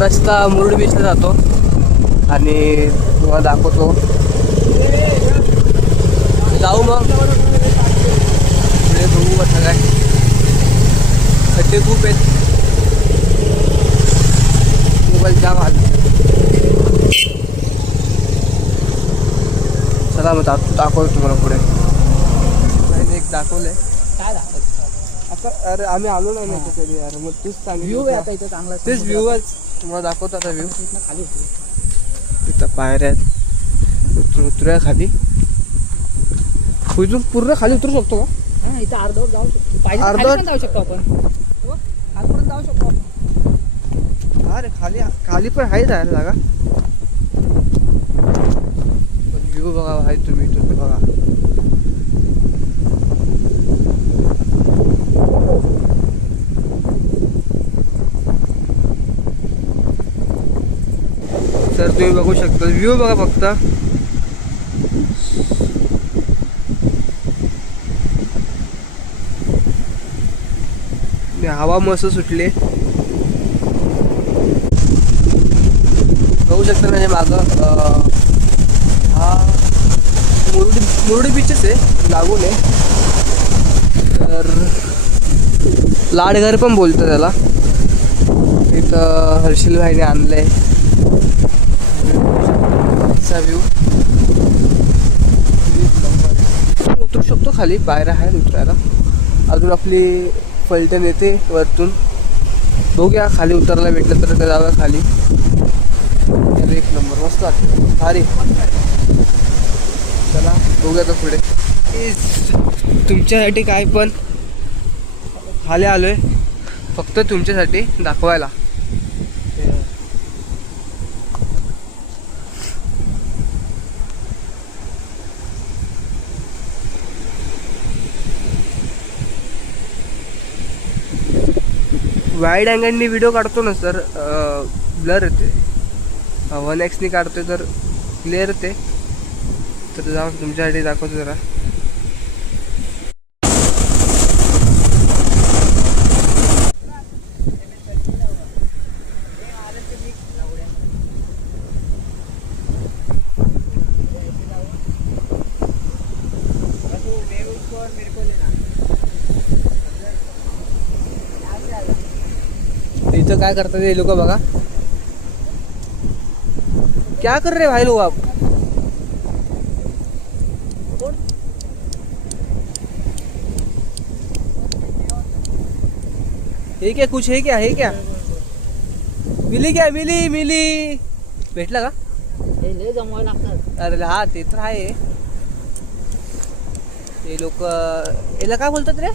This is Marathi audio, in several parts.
रस्ता मुरुड बीचला जातो आणि तुम्हाला दाखवतो. जाऊ मग पुढे बघू कसं काय. खड्डे खूप आहेत, मोबाईल जाम आला. चला मग दाखवतो तुम्हाला पुढे. एक दाखवलंय काय दाखवतो आता. अरे आम्ही आलो नाही ना कधी यार, मग तेच व्ह्यू आहे आता इथं चांगला. तेच व्ह्यूच तुम्हाला दाखवतो आता. व्ह्यू खाली इथं पायऱ्या आहेत, उतरूया खाली. इथून पूर्ण खाली उतरू शकतो का? हा इथं अर्धवट जाऊ शकतो, पाहिजे तर खाली पण जाऊ शकतो आपण. खालपर्यंत जाऊ शकतो आपण. अरे खाली खाली पण आहे जायला जागा. पण व्ह्यू बघा आहे तुम्ही इथून बघा. सर तुम्ही बघू शकता व्ह्यू बघा फक्त. हवा मस्त सुटली. बघू शकता म्हणजे मागं हा मुरुडी बीचच आहे, लागून आहे. तर लाडघर पण बोलतं त्याला. इथं हर्षिल भाईने आणलंय व्ह्यू. उतरू शकतो खाली, पायऱ्या आहेत उतरायला. अजून आपली फलटण येते वरतून. बघूया खाली उतरायला भेटलं तर जाऊया खाली. एक नंबर मस्त वाटतं भारी. चला बघूया तर पुढे. तुमच्यासाठी काय पण खाली आलोय फक्त तुमच्यासाठी दाखवायला. वाईड अँगलनी व्हिडिओ काढतो ना सर, ब्लर येते. 1x काढतोय तर क्लिअर येते. तर जाऊन तुमच्यासाठी दाखवतो जरा. इथं काय करतात हे लोक बघा. क्या कर रहे भाई लोग आप? हे क्या कुछ है क्या? है क्या मिली? क्या मिली भेटला का? लय जमवायला लागतात. अरे हा ते तर आहे. ते लोक याला काय बोलतात रे?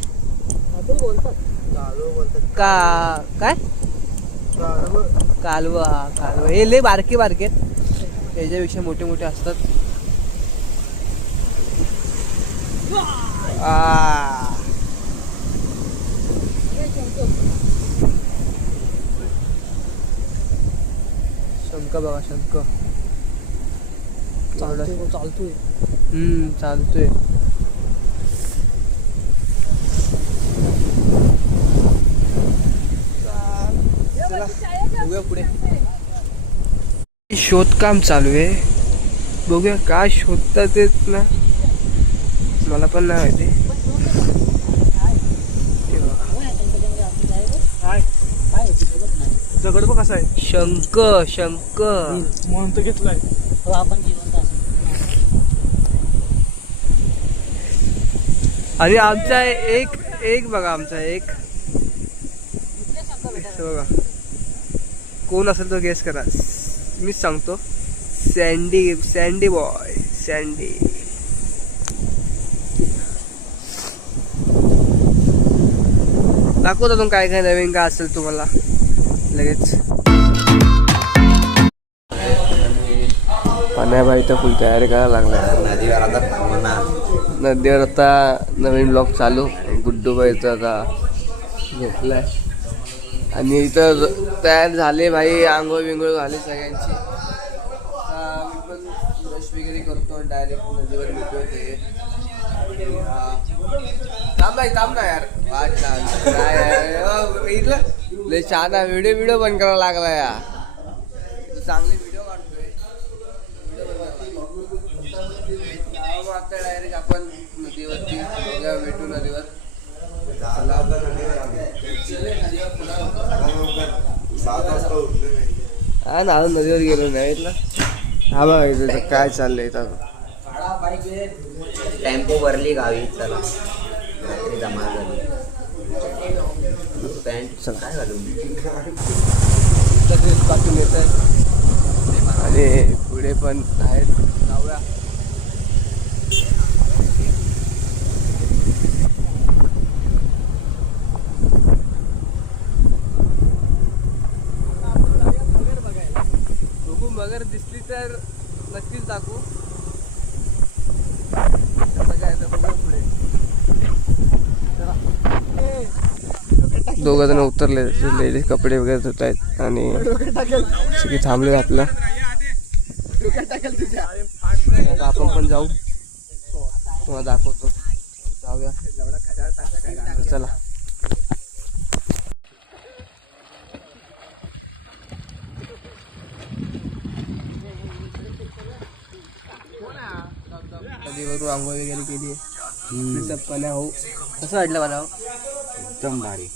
बोलतात का काय कालव. हा कालव. हे लय बारके बारके त्याच्यापेक्षा मोठे मोठे असतात. शंख बघा, शंख चालतोय. चालतोय. बघूया पुढे. शोधकाम चालू आहे. बघूया काय शोधतात येत ना, मला पण नाही माहिती. दगड बघ कसा आहे. शंख म्हणून तर घेतलाय आपण. आणि आमचा एक बघा, आमचा एक बघा. कोण असेल तो गेस करा. मीच सांगतो. Sandy boy. दाखवतो तुम्ही काय काय नवीन काय असेल तुम्हाला लगेच. पाण्याबाई तर फुल तयारी करायला लागलाय. नदीवर आता नवीन ब्लॉग चालू. गुड्डूबाईचा आता घेतलाय आणि इथं तयार झाले भाई. आंघोळ बिंघोळ झाली सगळ्यांची. मी पण ब्रश वगैरे करतो, डायरेक्ट नदीवर भेटतो. थांब ना यार, वाट इथलं लय छान व्हिडिओ पण करायला लागला या. चांगले व्हिडिओ काढतोय मग आता डायरेक्ट आपण नदीवरती जाऊया, भेटू नदीवर. हा ना, अजून नदीवर गेलो नाही. हा बघा इथं काय चाललंय इथं. टेम्पो भरली गावी. चला रात्री जमा झाली. पॅन्ट काय घालून पाठवून येत आहे आणि पुढे पण आहेत. जाऊया. बघू, मगर दिसली तर नक्कीच दाखवू. कसं काय तर बघू पुढे. दोघं जण उतरले, लेडीज कपडे वगैरे धुत आहेत आणि सगळी थांबले आपलं. आता आपण पण जाऊ, तुम्हाला दाखवतो. जाऊया, चला. नदीवरून आंघोळ वगैरे केली. पाण्या हो, कसं वाटलं मला? एकदम भारी.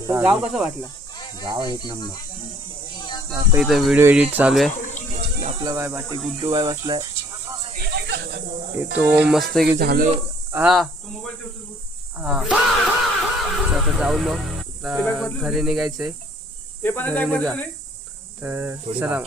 गाव कसं वाटलं? गाव एक नंबर. आता इथं व्हिडिओ एडिट चालू आहे. आपला बाय बाटी गुड्डू बाय बसलाय. हे तो मस्त की झालं. हा हा, आता जाऊ मग. घरी निघायचंय. घरी निघा तर चला.